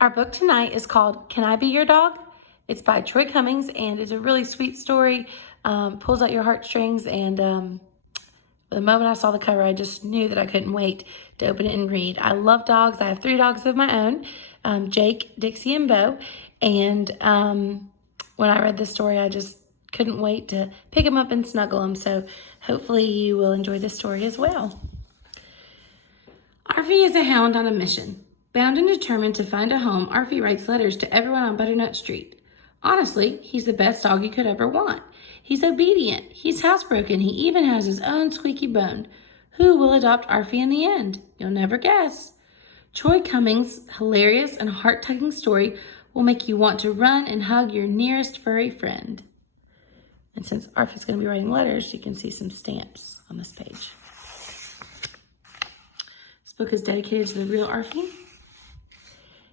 Our book tonight is called Can I Be Your Dog? It's by Troy Cummings, and it's a really sweet story. Pulls out your heartstrings, and the moment I saw the cover, I just knew that I couldn't wait to open it and read. I love dogs. I have 3 dogs of my own, Jake, Dixie, and Bo. And when I read this story, I just couldn't wait to pick them up and snuggle them. So hopefully you will enjoy this story as well. Arfie is a hound on a mission. Bound and determined to find a home, Arfie writes letters to everyone on Butternut Street. Honestly, he's the best dog you could ever want. He's obedient, he's housebroken, he even has his own squeaky bone. Who will adopt Arfie in the end? You'll never guess. Troy Cummings' hilarious and heart-tugging story will make you want to run and hug your nearest furry friend. And since Arfie's going to be writing letters, you can see some stamps on this page. This book is dedicated to the real Arfie.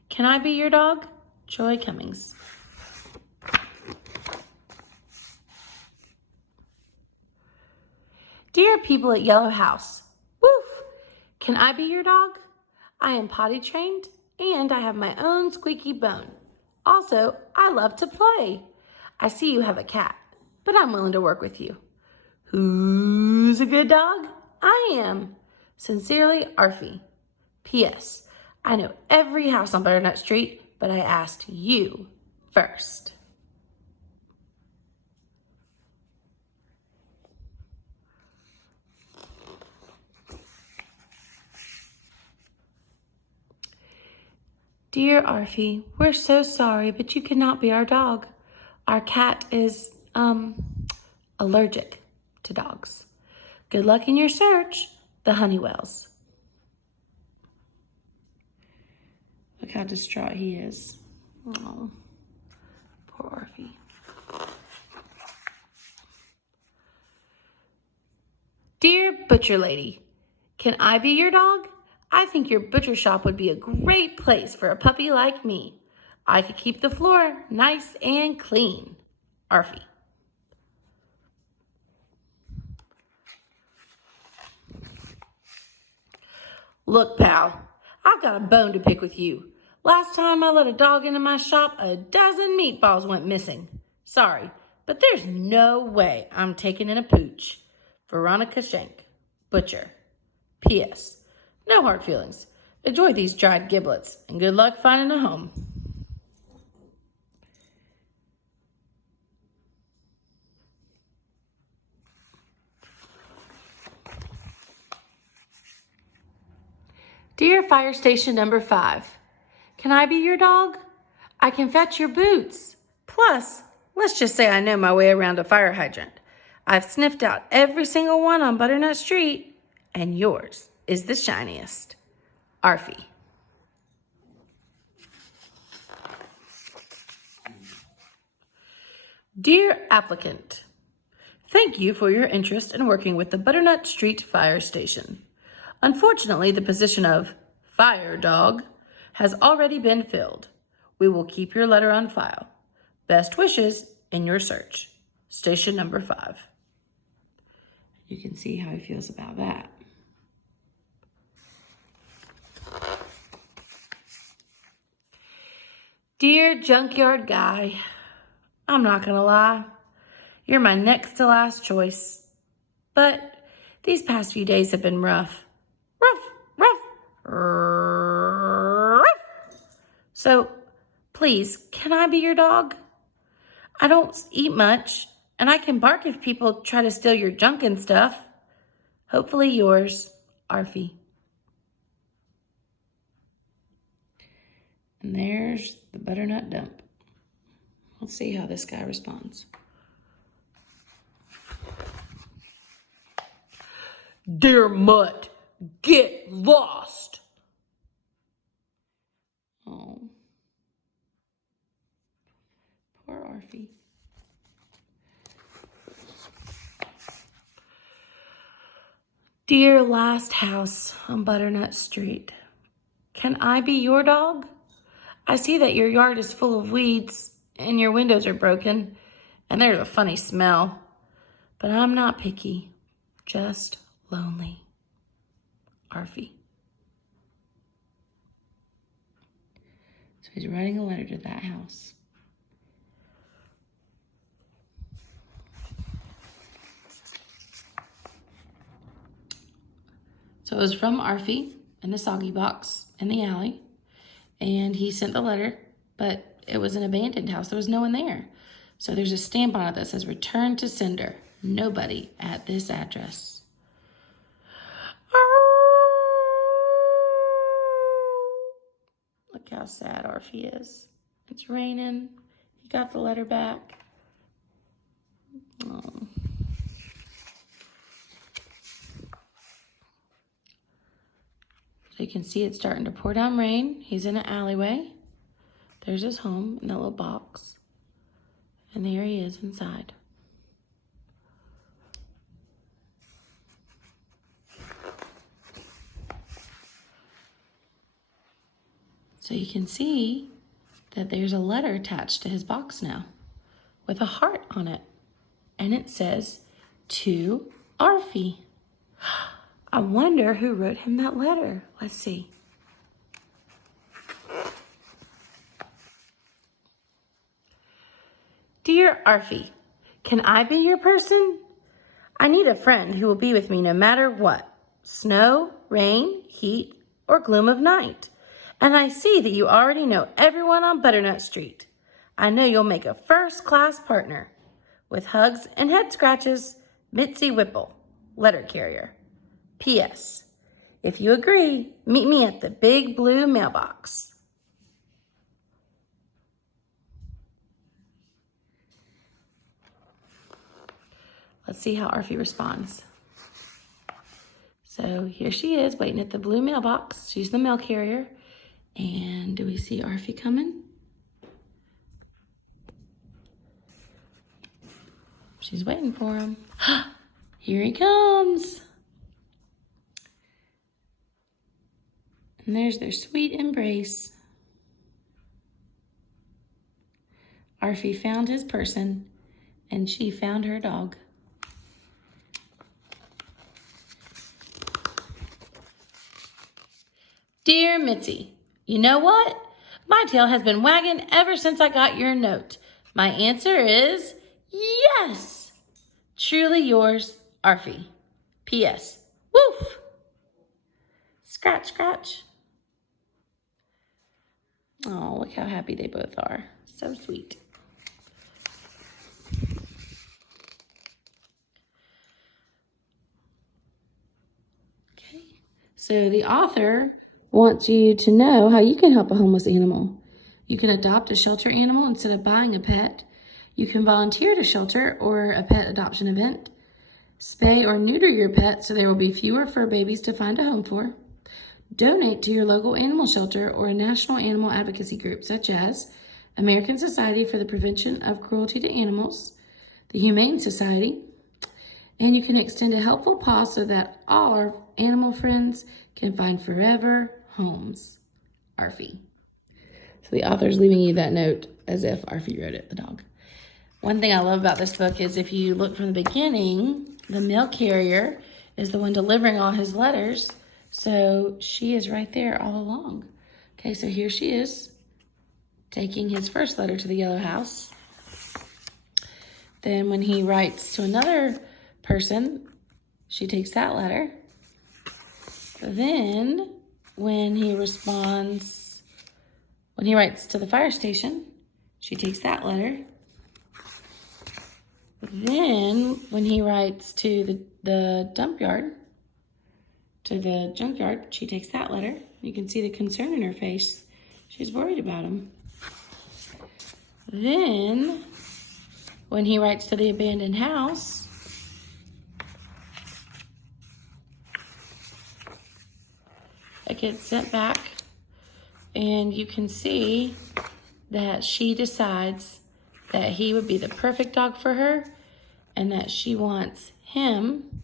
Can I Be Your Dog? Troy Cummings. Dear people at Yellow House, woof! Can I be your dog? I am potty trained and I have my own squeaky bone. Also, I love to play. I see you have a cat, but I'm willing to work with you. Who's a good dog? I am. Sincerely, Arfie. P.S. I know every house on Butternut Street, but I asked you first. Dear Arfie, we're so sorry, but you cannot be our dog. Our cat is, allergic to dogs. Good luck in your search, the Honeywells. Look how distraught he is. Oh, poor Arfie. Dear Butcher Lady, can I be your dog? I think your butcher shop would be a great place for a puppy like me. I could keep the floor nice and clean. Arfie. Look, pal, I've got a bone to pick with you. Last time I let a dog into my shop, a dozen meatballs went missing. Sorry, but there's no way I'm taking in a pooch. Veronica Schenk, Butcher. P.S. No hard feelings. Enjoy these dried giblets, and good luck finding a home. Dear Fire Station Number 5, can I be your dog? I can fetch your boots. Plus, let's just say I know my way around a fire hydrant. I've sniffed out every single one on Butternut Street, and yours is the shiniest. Arfie. Dear applicant, thank you for your interest in working with the Butternut Street Fire Station. Unfortunately, the position of fire dog has already been filled. We will keep your letter on file. Best wishes in your search. Station number 5. You can see how he feels about that. Dear Junkyard Guy, I'm not gonna lie, you're my next to last choice. But these past few days have been rough. Rough. So please, can I be your dog? I don't eat much, and I can bark if people try to steal your junk and stuff. Hopefully yours, Arfie. And there's the butternut dump. Let's see how this guy responds. Dear Mutt, get lost. Oh, poor Arfie. Dear Last House on Butternut Street, can I be your dog? I see that your yard is full of weeds and your windows are broken and there's a funny smell. But I'm not picky, just lonely. Arfie. So So he's writing a letter to that house. So it was from Arfie in the soggy box in the alley. And he sent the letter, but it was an abandoned house. There was no one there. So there's a stamp on it that says, return to sender. Nobody at this address. Look how sad Arfie is. It's raining. He got the letter back. Oh. So you can see it's starting to pour down rain. He's in an alleyway. There's his home in that little box. And there he is inside. So you can see that there's a letter attached to his box now with a heart on it. And it says, to Arfie. I wonder who wrote him that letter. Let's see. Dear Arfie, can I be your person? I need a friend who will be with me no matter what. Snow, rain, heat, or gloom of night. And I see that you already know everyone on Butternut Street. I know you'll make a first-class partner. With hugs and head scratches, Mitzi Whipple, letter carrier. P.S. If you agree, meet me at the big blue mailbox. Let's see how Arfie responds. So here she is waiting at the blue mailbox. She's the mail carrier. And do we see Arfie coming? She's waiting for him. Here he comes. And there's their sweet embrace. Arfie found his person, and she found her dog. Dear Mitzi, you know what? My tail has been wagging ever since I got your note. My answer is yes. Truly yours, Arfie. P.S. Woof. Scratch, scratch. Oh, look how happy they both are. So sweet. Okay, so the author wants you to know how you can help a homeless animal. You can adopt a shelter animal instead of buying a pet. You can volunteer at a shelter or a pet adoption event. Spay or neuter your pet so there will be fewer fur babies to find a home for. Donate to your local animal shelter or a national animal advocacy group such as American Society for the Prevention of Cruelty to Animals, the Humane Society, and you can extend a helpful paw so that all our animal friends can find forever homes. Arfie. So the author's leaving you that note as if Arfie wrote it, the dog. One thing I love about this book is if you look from the beginning, the mail carrier is the one delivering all his letters. So she is right there all along. Okay, so here she is taking his first letter to the yellow house. Then when he writes to another person, she takes that letter. Then when he writes to the fire station, she takes that letter. Then when he writes to the junkyard, she takes that letter. You can see the concern in her face. She's worried about him. Then when he writes to the abandoned house, it gets sent back, and you can see that she decides that he would be the perfect dog for her and that she wants him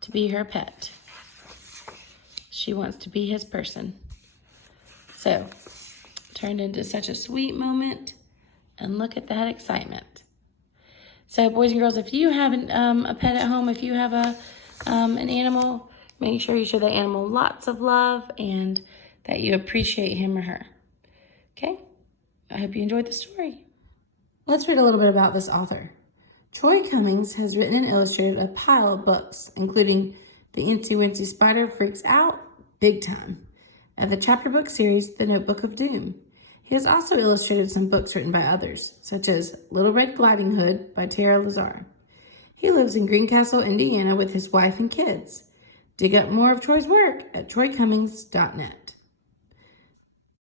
to be her pet. She wants to be his person. So, turned into such a sweet moment, and look at that excitement. So, boys and girls, if you have a pet at home, if you have an animal, make sure you show that animal lots of love and that you appreciate him or her. Okay, I hope you enjoyed the story. Let's read a little bit about this author. Troy Cummings has written and illustrated a pile of books, including The Incy Wincy Spider Freaks Out, Big Time, and the chapter book series, The Notebook of Doom. He has also illustrated some books written by others, such as Little Red Gliding Hood by Tara Lazar. He lives in Greencastle, Indiana with his wife and kids. Dig up more of Troy's work at troycummings.net.